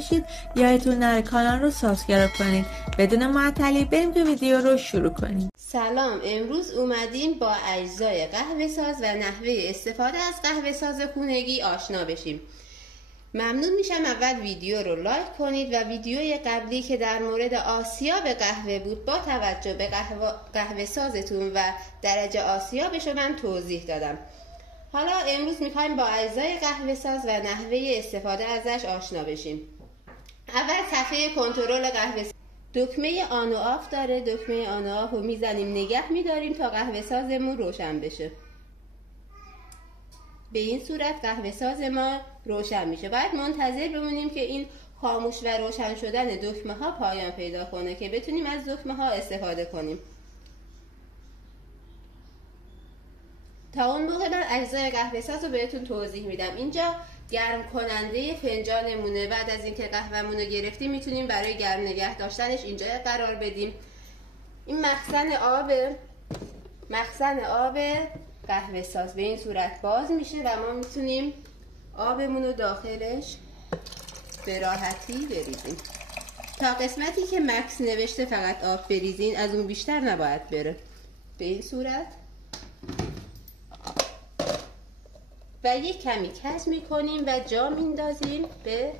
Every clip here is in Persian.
بشید. یادتون نره کانال رو سابسکرایب کنید. بدون معطلی بریم تو ویدیو رو شروع کنیم. سلام، امروز اومدیم با اجزای قهوه ساز و نحوه استفاده از قهوه ساز خونگی آشنا بشیم. ممنون میشم اول ویدیو رو لایک کنید و ویدیوی قبلی که در مورد آسیاب قهوه بود با توجه به قهوه سازتون و درجه آسیابش رو من توضیح دادم. حالا امروز میخوایم با اجزای قهوه ساز و نحوه استفاده ازش آشنا بشیم. اول صفحه کنترل قهوه ساز دکمه آن و آف داره. دکمه آن و آف رو میزنیم، نگه میداریم تا قهوه سازمون روشن بشه. به این صورت قهوه ساز ما روشن میشه. باید منتظر بمونیم که این خاموش و روشن شدن دکمه ها پایان پیدا کنه که بتونیم از دکمه ها استفاده کنیم. تا اون موقع من اجزای قهوه ساز رو بهتون توضیح میدم. اینجا گرم کننده فنجانمونه. بعد از اینکه قهوه‌مون رو گرفتیم میتونیم برای گرم نگه داشتنش اینجا قرار بدیم. این مخزن آب قهوه ساز به این صورت باز میشه و ما میتونیم آبمون رو داخلش به راحتی بریزیم. تا قسمتی که مکس نوشته فقط آب بریزین، از اون بیشتر نباید بره. به این صورت و یک کمی کج میکنیم و جا میندازیم به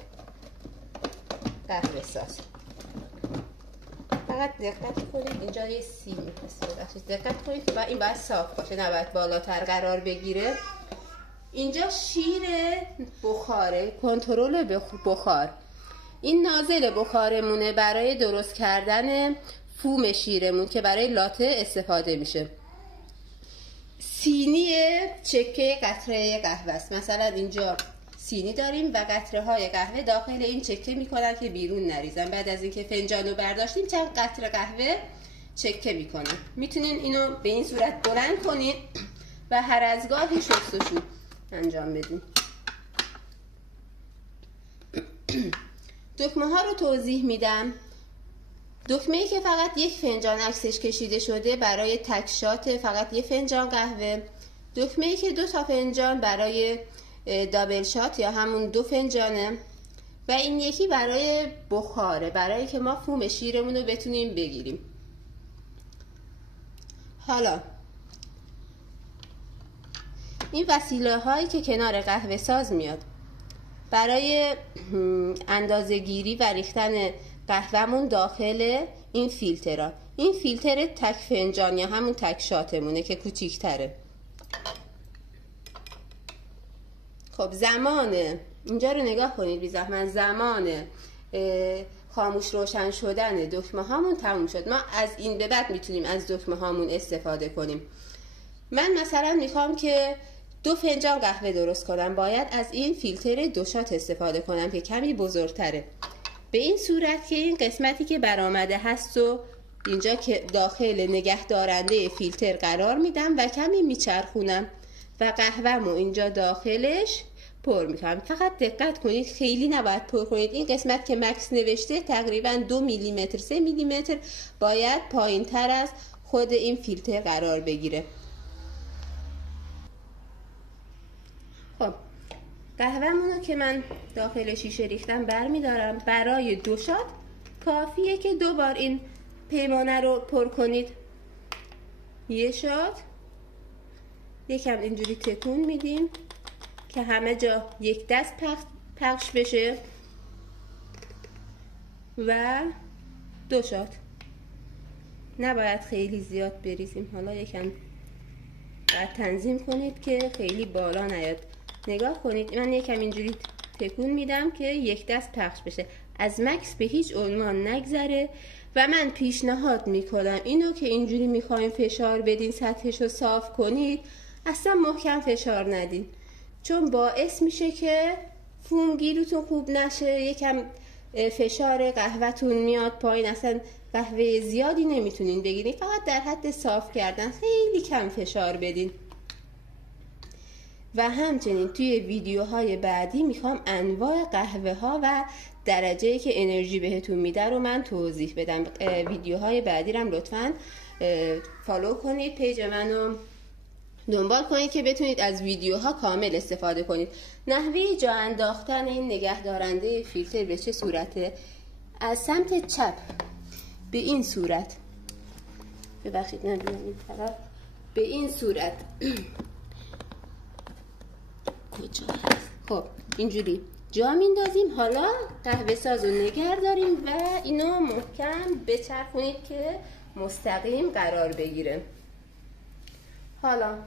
قهوه ساز. فقط دقت کنید اینجا یه سیم هست. دقت کنید که این باید صاف باشه، نباید بالاتر قرار بگیره. اینجا شیر بخاره، کنترل بخار. این نازل بخارمونه برای درست کردن فوم شیرمون که برای لاته استفاده میشه. سینی چکه قطره قهوه است. مثلا اینجا سینی داریم و قطره های قهوه داخل این چکه میکنن که بیرون نریزن. بعد از اینکه فنجان رو برداشتیم چند قطره قهوه چکه میکنن. میتونین اینو به این صورت بلند کنین و هر از گاهی شستشو انجام بدین. دکمه ها رو توضیح میدم. دکمه‌ای که فقط یک فنجان عکسش کشیده شده برای تکشات فقط یک فنجان قهوه. دکمه‌ای که 2 تا فنجان برای دابل شات یا همون 2 فنجانه و این یکی برای بخاره، برای که ما فوم شیرمون رو بتونیم بگیریم. حالا این وسیله هایی که کنار قهوه ساز میاد برای اندازه گیری و ریختن قهوه‌مون داخل این فیلترها. این فیلتر تک فنجان یا همون تک شاتمونه که کوچیک‌تره. خب زمان اینجا رو نگاه کنید بی زحمت. زمان خاموش روشن شدن دکمه هامون تموم شد. ما از این به بعد میتونیم از دکمه هامون استفاده کنیم. من مثلا میخوام که 2 فنجان قهوه درست کنم، باید از این فیلتر 2 شات استفاده کنم که کمی بزرگتره. به این صورت که این قسمتی که برآمده هست و اینجا که داخل نگه دارنده فیلتر قرار میدم و کمی میچرخونم و قهوه‌مو اینجا داخلش پر میکنم. فقط دقت کنید خیلی نباید پر کنید. این قسمت که مکس نوشته تقریبا 2 میلیمتر 3 میلیمتر باید پایین تر از خود این فیلتر قرار بگیره. خب قهوه‌مونو که من داخل شیشه ریختم برمیدارم. برای 2 شات کافیه که 2 بار این پیمانه رو پر کنید. 1 شات یکم اینجوری تکون میدیم که همه جا یک دست پخش بشه و 2 شات. نباید خیلی زیاد بریزیم. حالا یکم باید تنظیم کنید که خیلی بالا نیاد. نگاه کنید من یکم اینجوری تکون میدم که یک دست پخش بشه. از مکس به هیچ عنوان نگذره و من پیشنهاد میکنم اینو که اینجوری میخوایم فشار بدین سطحش رو صاف کنید، اصلا محکم فشار ندین، چون باعث میشه که فومگیریتون خوب نشه. یکم فشار قهوه‌تون میاد پایین، اصلا قهوه زیادی نمیتونین بگیرین. فقط در حد صاف کردن خیلی کم فشار بدین. و همچنین توی ویدیوهای بعدی میخوام انواع قهوه ها و درجه‌ای که انرژی بهتون میده رو من توضیح بدم. ویدیوهای بعدی رو لطفاً فالو کنید، پیج منو دنبال کنید که بتونید از ویدیوها کامل استفاده کنید. نحوه جا انداختن این نگهدارنده فیلتر به چه صورته؟ از سمت چپ به این صورت، ببخشید نمیدونم این طرف، به این صورت کجا هست؟ خب اینجوری جا میندازیم. حالا قهوه ساز رو نگه داریم و اینو محکم بچرخونید که مستقیم قرار بگیره. حالا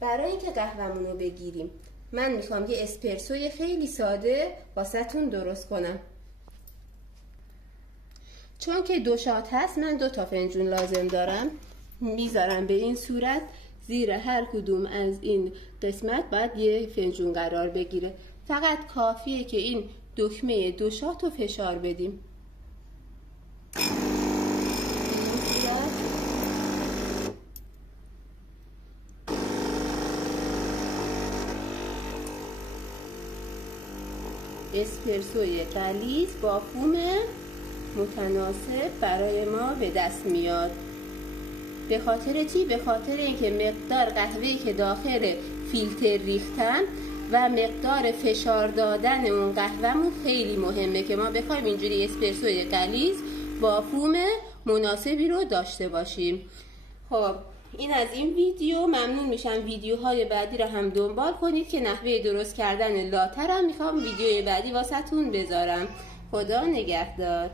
برای اینکه قهوه‌مون رو بگیریم من میخوام یه اسپرسوی خیلی ساده واسهتون درست کنم. چون که 2 شات هست من 2 تا فنجون لازم دارم. میذارم به این صورت، زیر هر کدوم از این قسمت باید یه فنجون قرار بگیره. فقط کافیه که این دکمه 2 شات رو فشار بدیم. اسپرسوی غلیظ با فوم متناسب برای ما به دست میاد. به خاطر چی؟ به خاطر اینکه مقدار قهوه‌ای که داخل فیلتر ریختم و مقدار فشار دادن اون قهوه‌مون خیلی مهمه که ما بخوایم اینجوری اسپرسوی غلیظ با فوم مناسبی رو داشته باشیم. خب این از این ویدیو. ممنون میشم ویدیوهای بعدی رو هم دنبال کنید که نحوه درست کردن لاتر هم میخوام ویدیوی بعدی واسهتون بذارم. خدا نگهدار.